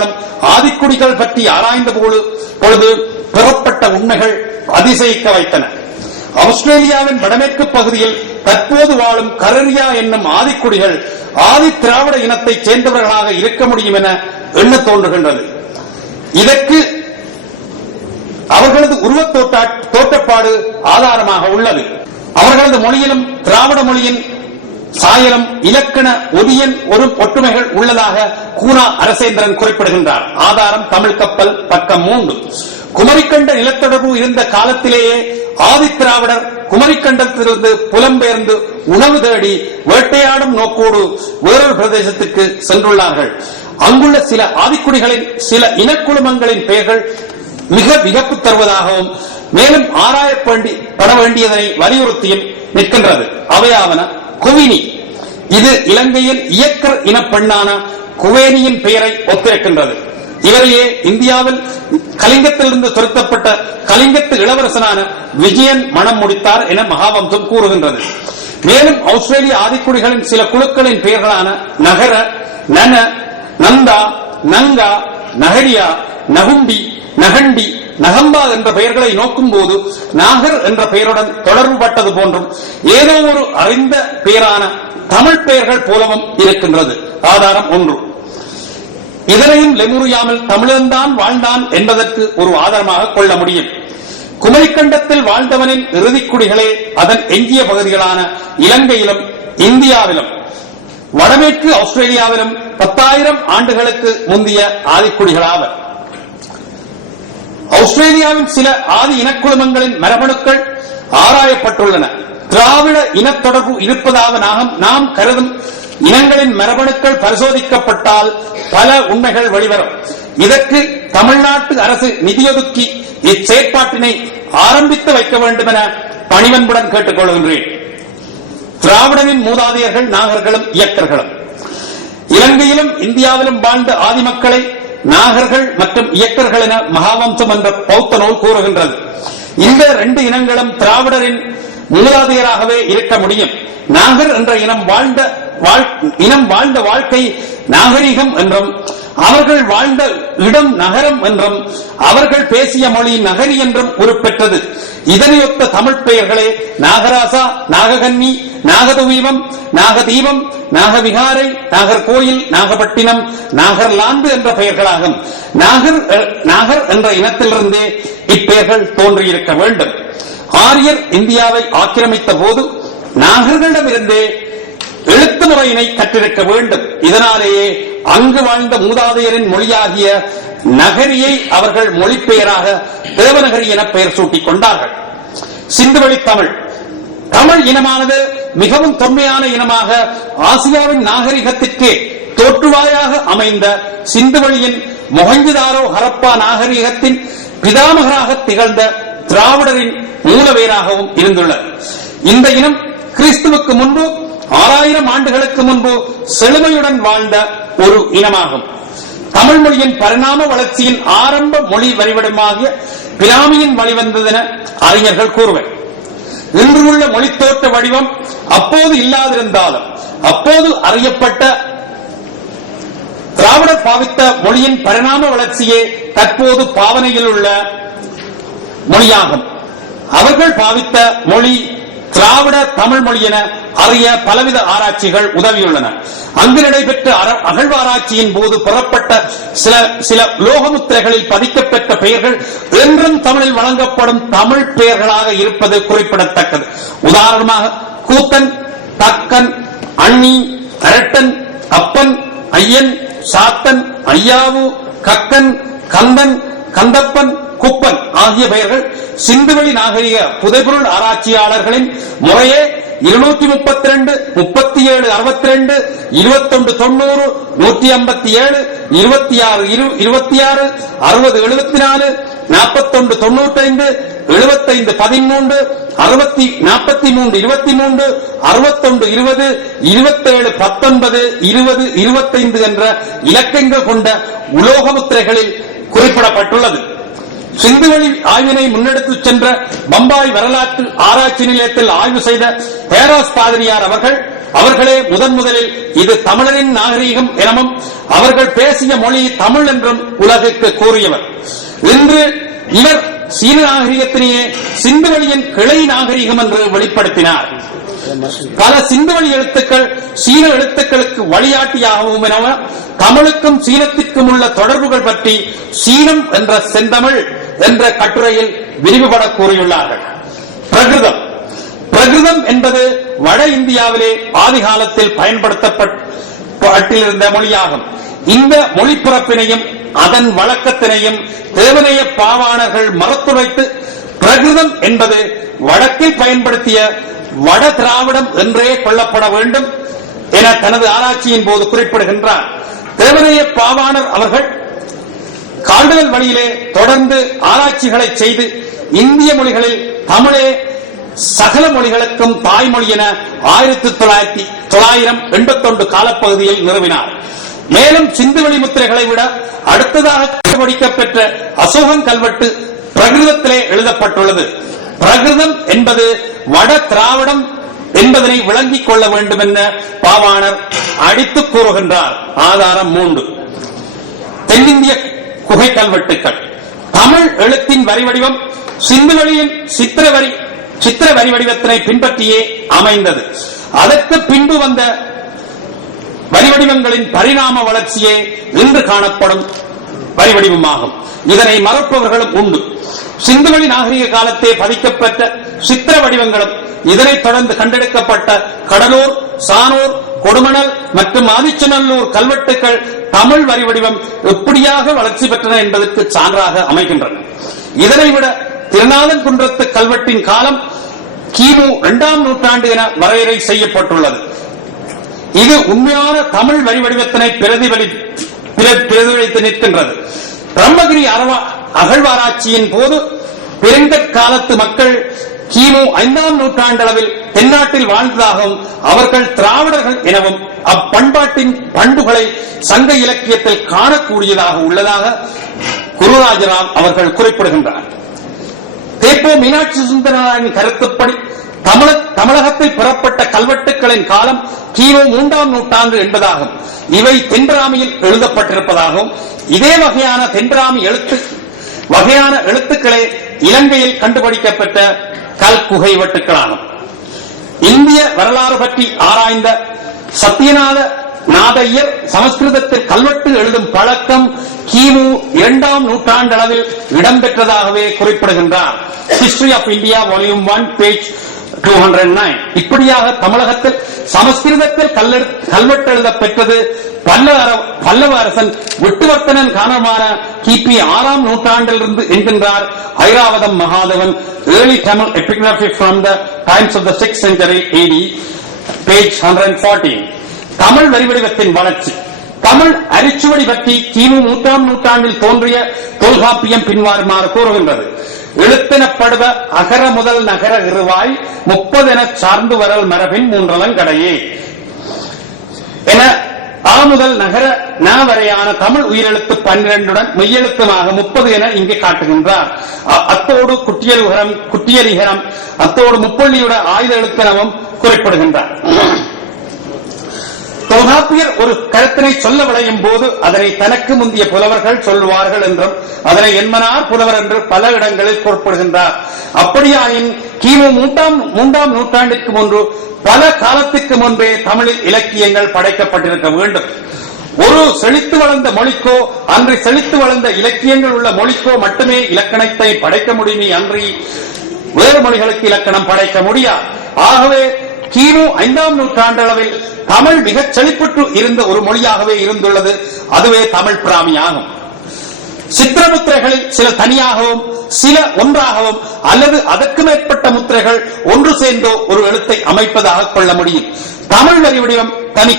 வாழும் ஆதிக்குடிகள் பற்றி ஆராய்ந்த பொழுது பெறப்பட்ட உண்மைகள் அதிசயிக்க வைத்தன. ஆஸ்திரேலியாவின் வடமேற்கு பகுதியில் தற்போது வாழும் கரரியா என்னும் ஆதிக்குடிகள் ஆதி திராவிட இனத்தைச் சேர்ந்தவர்களாக இருக்க முடியும் என எண்ண தோன்றுகின்றது. இதற்கு அவர்களது உருவத் தோற்றா- தோற்றப்பாடு ஆதாரமாக உள்ளது. அவர்களது மொழியிலும் திராவிட மொழியின் சாயலம் இலக்கண ஒதியன் ஒரு ஒற்றுமைகள் உள்ளதாக கூனா அரசேந்திரன் குறிப்பிடுகின்றார். ஆதாரம் தமிழ் கப்பல் பக்கம் மூன்று. குமரிக்கண்ட நிலத்தொடர்பு இருந்த காலத்திலேயே ஆதித்திராவிடர் குமரிக்கண்டத்திலிருந்து புலம்பெயர்ந்து உணவு தேடி வேட்டையாடும் நோக்கோடு வேறொரு பிரதேசத்துக்கு சென்றுள்ளார்கள். அங்குள்ள சில ஆதிக்குடிகளின் சில இனக்குழுமங்களின் பெயர்கள் மிக விகப்பு தருவதாகவும் மேலும் ஆராயப்பண்டி பட வேண்டியதனை வலியுறுத்தியும் நிற்கின்றது. அவையாவன குவினி. இது இலங்கையின் இயக்கர் இன பெண்ணான குவேனியின் பெயரை ஒத்திருக்கின்றது. இவரையே இந்தியாவில் கலிங்கத்திலிருந்து துரத்தப்பட்ட கலிங்கத்து இளவரசனான விஜயன் மனம் முடித்தார் என மகாவம்சம் கூறுகின்றது. மேலும் ஆஸ்திரேலிய ஆதிக்குடிகளின் சில குழுக்களின் பெயர்களான நகர நன நந்தா நங்கா நகரியா நகுண்டி நகண்டி நகம்பா என்ற பெயர்களை நோக்கும் போது நாகர் என்ற பெயருடன் தொடர்புபட்டது போன்றும் ஏதோ ஒரு அறிந்த பெயரான தமிழ் பெயர்கள் போலவும் இருக்கின்றது. ஆதாரம் ஒன்று. இதனையும் லெமுரியாமல் தமிழன்தான் வாழ்ந்தான் என்பதற்கு ஒரு ஆதாரமாக கொள்ள முடியும். குமரிக்கண்டத்தில் வாழ்ந்தவனின் இறுதிக்குடிகளே அதன் எஞ்சிய பகுதிகளான இலங்கையிலும் இந்தியாவிலும். வடமேற்கு ஆஸ்திரேலியாவிலும் பத்தாயிரம் ஆண்டுகளுக்கு முந்திய ஆதிக்குடிகளாவர். ஆஸ்திரேலியாவின் சில ஆதி இனக்குழுமங்களின் மரபணுக்கள் ஆராயப்பட்டுள்ளன. திராவிட இனத்தொடர்பு இருப்பதாக நாம் கருதும் இனங்களின் மரபணுக்கள் பரிசோதிக்கப்பட்டால் பல உண்மைகள் வெளிவரும். இதற்கு தமிழ்நாட்டு அரசு நிதியொதுக்கி இச்செயற்பாட்டினை ஆரம்பித்து வைக்க வேண்டும் என பணிவன்புடன் கேட்டுக் கொள்கின்றேன் திராவிடனின் மூதாதையர்கள் நாகர்களும் இயக்கர்களும். இலங்கையிலும் இந்தியாவிலும் வாழ்ந்த ஆதி மக்களை நாகர்கள் மற்றும் இயக்கர்கள் என மகாவம்சம் என்ற பௌத்த நூல் கூறுகின்றது. இந்த ரெண்டு இனங்களும் திராவிடரின் மூலாதையராகவே இருக்க முடியும். நாகர் என்ற இனம் வாழ்ந்த வாழ்- இனம் வாழ்ந்த வாழ்க்கை நாகரிகம் என்றும் அவர்கள் வாழ்ந்த இடம் நகரம் என்றும் அவர்கள் பேசிய மொழி நகரி என்றும் உருப்பெற்றது. இதனையொத்த தமிழ் பெயர்களே நாகராசா நாககன்னி நாகதுவீபம் நாகதீபம் நாகவிகாரை நாகர்கோயில் நாகப்பட்டினம் நாகர்லாந்து என்ற பெயர்களாகும். நாகர் நாகர் என்ற இனத்திலிருந்தே இப்பெயர்கள் தோன்றியிருக்க வேண்டும். ஆரியர் இந்தியாவை ஆக்கிரமித்த போது நாகர்களிடமிருந்தே எழுத்து முறையினை கற்றிருக்க வேண்டும். இதனாலேயே அங்கு வாழ்ந்த மூதாதையரின் மொழியாகிய நகரியை அவர்கள் மொழிப்பெயராக தேவநகரி என பெயர் சூட்டிக் கொண்டார்கள். சிந்துவெளி தமிழ். தமிழ் இனமானது மிகவும் தொன்மையான இனமாக ஆசியாவின் நாகரிகத்திற்கே தோற்றுவாயாக அமைந்த சிந்துவழியின் மொகஞ்சுதாரோ ஹரப்பா நாகரிகத்தின் பிதாமகராக திகழ்ந்த திராவிடரின் மூலவேராகவும் இருந்துள்ளது. இந்த இனம் கிறிஸ்துவுக்கு முன்பு ஆறாயிரம் ஆண்டுகளுக்கு முன்பு செழுமையுடன் வாழ்ந்த ஒரு இனமாகும். தமிழ் மொழியின் பரிணாம வளர்ச்சியின் ஆரம்ப மொழி வரிவடமாகிய பிராமியின் வழிவந்ததென அறிஞர்கள் கூறுவர். இன்று உள்ள மொழித்தோற்ற வடிவம் அப்போது இல்லாதிருந்தாலும் அப்போது அறியப்பட்ட திராவிடர் பாவித்த மொழியின் பரிணாம வளர்ச்சியே தற்போது பாவனையில் உள்ள மொழியாகும். அவர்கள் பாவித்த மொழி திராவிட தமிழ் மொழி என அறிய பலவித ஆராய்ச்சிகள் உதவியுள்ளன. அங்கு நடைபெற்ற அகழ்வாராய்ச்சியின் போது பெறப்பட்ட சில சில லோகமுத்திரைகளில் பதிக்கப்பெற்ற பெயர்கள் என்றும் தமிழில் வழங்கப்படும் தமிழ் பெயர்களாக இருப்பது குறிப்பிடத்தக்கது. உதாரணமாக கூத்தன் தக்கன் அண்ணி அரட்டன் அப்பன் ஐயன் சாத்தன் ஐயாவு கக்கன் கந்தன் கந்தப்பன் குப்பன் ஆகிய பெயர்கள் சிந்துவெளி நாகரிக புதைபொருள் ஆராய்ச்சியாளர்களின் முறையே இருநூத்தி முப்பத்தி ரெண்டு முப்பத்தி ஏழு அறுபத்தி ரெண்டு இருபத்தொன்று தொண்ணூறு நூத்தி ஐம்பத்தி ஏழு இருபத்தி ஆறு இருபத்தி ஆறு அறுபது எழுபத்தி நாலு நாற்பத்தொன்று தொண்ணூத்தைந்து எழுபத்தைந்து பதிமூன்று அறுபத்தி நாற்பத்தி மூன்று இருபத்தி மூன்று அறுபத்தொன்று இருபது இருபத்தேழு பத்தொன்பது இருபது இருபத்தைந்து என்ற இலக்கங்கள் கொண்ட உலோக முத்திரைகளில் குறிப்பிடப்பட்டுள்ளது. சிந்துவெளி ஆய்வினை முன்னெடுத்துச் சென்ற பம்பாய் வரலாற்று ஆராய்ச்சி நிலையத்தில் ஆய்வு செய்த பேராஸ் பாதிரியார் அவர்கள் அவர்களே முதன் முதலில் இது தமிழரின் நாகரீகம் எனவும் அவர்கள் பேசிய மொழி தமிழ் என்றும் உலகிற்கு கூறியவர். இன்று இவர் சீன நாகரிகத்திலேயே சிந்துவெளியின் கிளை நாகரிகம் என்று வெளிப்படுத்தினார். பல சிந்துவெளி எழுத்துக்கள் சீன எழுத்துக்களுக்கு வழிகாட்டியாகவும் எனவ தமிழுக்கும் சீனத்திற்கும் உள்ள தொடர்புகள் பற்றி சீனம் என்ற செந்தமிழ் என்ற கட்டுரையில் விரிவுபட கூறியுள்ளார்கள். பிரகிருதம். பிரகிருதம் என்பது வட இந்தியாவிலே ஆதிகாலத்தில் பயன்படுத்தப்பட்டிருந்த மொழியாகும். இந்த மொழி பிறப்பினையும் அதன் வழக்கத்தினையும் தேவனைய பாவாணர்கள் மறத்துரைத்து பிரகிருதம் என்பது வடக்கில் பயன்படுத்திய வட திராவிடம் என்றே கொள்ளப்பட வேண்டும் என தனது ஆராய்ச்சியின் போது குறிப்பிடுகின்றார். தேவனைய பாவாணர் அவர்கள் கால்டுவல் வழியிலே தொடர்ந்து ஆராய்ச்சிகளை செய்து இந்திய மொழிகளில் தமிழே சகல மொழிகளுக்கும் தாய்மொழி என ஆயிரத்தி தொள்ளாயிரத்தி தொள்ளாயிரம் எண்பத்தொன்று காலப்பகுதியில் நிறுவினார். மேலும் சிந்துவெளி முத்திரைகளை விட அடுத்ததாக கண்டுபிடிக்கப்பெற்ற அசோகன் கல்வெட்டு பிரகிருதத்திலே எழுதப்பட்டுள்ளது. பிரகிருதம் என்பது வட திராவிடம் என்பதனை விளங்கிக் கொள்ள வேண்டும் என பாவாணர் அடித்து கூறுகின்றார். ஆதாரம் மூன்று. தென்னிந்திய குகை கல்வெட்டுக்கள் தமிழ் எழுத்தின் வரி வடிவம் சிந்துவெளியின் சித்திர வரி சித்திர வரி வடிவத்தினை பின்பற்றியே அமைந்தது. அதற்கு பின்பு வந்த வரி வடிவங்களின் பரிணாம வளர்ச்சியே இன்று காணப்படும் வரி வடிவமாகும். இதனை மறப்பவர்களும் உண்டு. சிந்துவெளி நாகரிக காலத்தே பதிக்கப்பட்ட சித்திர வடிவங்களும் இதனைத் தொடர்ந்து கண்டெடுக்கப்பட்ட கடலூர் சானூர் கொடுமணல் மற்றும் ஆதிச்சநல்லூர் கல்வெட்டுக்கள் தமிழ் வரி வடிவம் எப்படியாக வளர்ச்சி பெற்றன என்பதற்கு சான்றாக அமைகின்றன. இதனை விட திருநாளன் குன்றத்து கல்வெட்டின் காலம் கிமு இரண்டாம் நூற்றாண்டு என வரையறை செய்யப்பட்டுள்ளது. இது உண்மையான தமிழ் வரி வடிவத்தினை பிரதிபலி பிரதிபலித்து நிற்கின்றது. பிரம்மகிரி அரவா- அகழ்வாராய்ச்சியின் போது பெருங்கற்காலத்து மக்கள் கிமு ஐந்தாம் நூற்றாண்டளவில் தென்னாட்டில் வாழ்ந்ததாகவும் அவர்கள் திராவிடர்கள் எனவும் அப்பண்பாட்டின் பண்புகளை சங்க இலக்கியத்தில் காணக்கூடியதாக உள்ளதாக குருராஜராம் அவர்கள் குறிப்பிடுகின்றனர் தேப்போ மீனாட்சி சுந்தரனாரின் கருத்துப்படி தமிழ தமிழகத்தில் பெறப்பட்ட கல்வெட்டுக்களின் காலம் கிமு மூன்றாம் நூற்றாண்டு என்பதாகும். இவை தென்பிராமியில் எழுதப்பட்டிருப்பதாகவும் இதே வகையான தென்பிராமி எழுத்து வகையான எழுத்துக்களே இலங்கையில் கண்டுபிடிக்கப்பட்ட கல் குகை வெட்டுக்களாகும் இந்திய வரலாறு பற்றி ஆராய்ந்த சத்யநாத நாதையர் சமஸ்கிருதத்தில் கல்வெட்டு எழுதும் பழக்கம் கிமு இரண்டாம் நூற்றாண்டளவில் இடம்பெற்றதாகவே குறிப்பிடுகின்றார். History of India volume one page two hundred nine இப்படியாக தமிழகத்தில் சமஸ்கிருதத்தில் கல்லெடு- கல்வெட்டு எழுத பெற்றது பல்லவ அரசன் விட்டுவர்த்தனன் காரணமான கிபி ஆறாம் நூற்றாண்டிலிருந்து என்கின்றார் Iravatham Mahadevan early Tamil epigraphy from the times of the six century AD page hundred fourteen Tamil வரிவடிவத்தின் வளர்ச்சி. தமிழ் அரிச்சுவடி பற்றி கிமு நூற்றாம் நூற்றாண்டில் தோன்றிய தொல்காப்பியம் பின்வருமாறு கூறுகின்றது. எழுத்தெனப்படுவ அகர முதல் நகர இருவாய் முப்பதென சார்ந்து வரல் மரபின் மூன்றலங்கடையே. என ஆ முதல் நகர ந வரையான தமிழ் உயிரெழுத்து பன்னிரண்டுடன் மெய்யெழுத்துமாக முப்பது என இங்கே காட்டுகின்றார். அத்தோடு குட்டியலுகரம் குட்டியலிகரம் அத்தோடு முப்பள்ளியுட ஆயுத எழுத்தெனவும் குறிப்பிடுகின்றார். தொல்காப்பியர் ஒரு கருத்தினை சொல்ல விளையும் போது அதனை தனக்கு முந்திய புலவர்கள் சொல்வார்கள் என்றும் அதனை என்மனார் புலவர் என்று பல இடங்களில் குறிப்பிடுகின்றார் அப்படியாயின் கிமு மூன்றாம் மூன்றாம் நூற்றாண்டிற்கு முன்பு பல காலத்துக்கு முன்பே தமிழில் இலக்கியங்கள் படைக்கப்பட்டிருக்க வேண்டும். ஒரு செழித்து வளர்ந்த மொழிக்கோ அன்று செழித்து வளர்ந்த இலக்கியங்கள் உள்ள மொழிக்கோ மட்டுமே இலக்கணத்தை படைக்க முடியுமே அன்றி வேறு மொழிகளுக்கு இலக்கணம் படைக்க முடியாது. ஆகவே கிமு ஐந்தாம் நூற்றாண்டளவில் தமிழ் மிகச் செழிப்புற்று இருந்த ஒரு மொழியாகவே இருந்துள்ளது. அதுவே தமிழ் பிராமி ஆகும் சித்திரமுத்திரைகளில் சில தனியாகவும் சில ஒன்றாகவும் அல்லது அதற்கு மேற்பட்ட முத்திரைகள் ஒன்று சேர்ந்தோ ஒரு எழுத்தை அமைப்பதாக கொள்ள முடியும். தமிழ் வரி வடிவம் தனி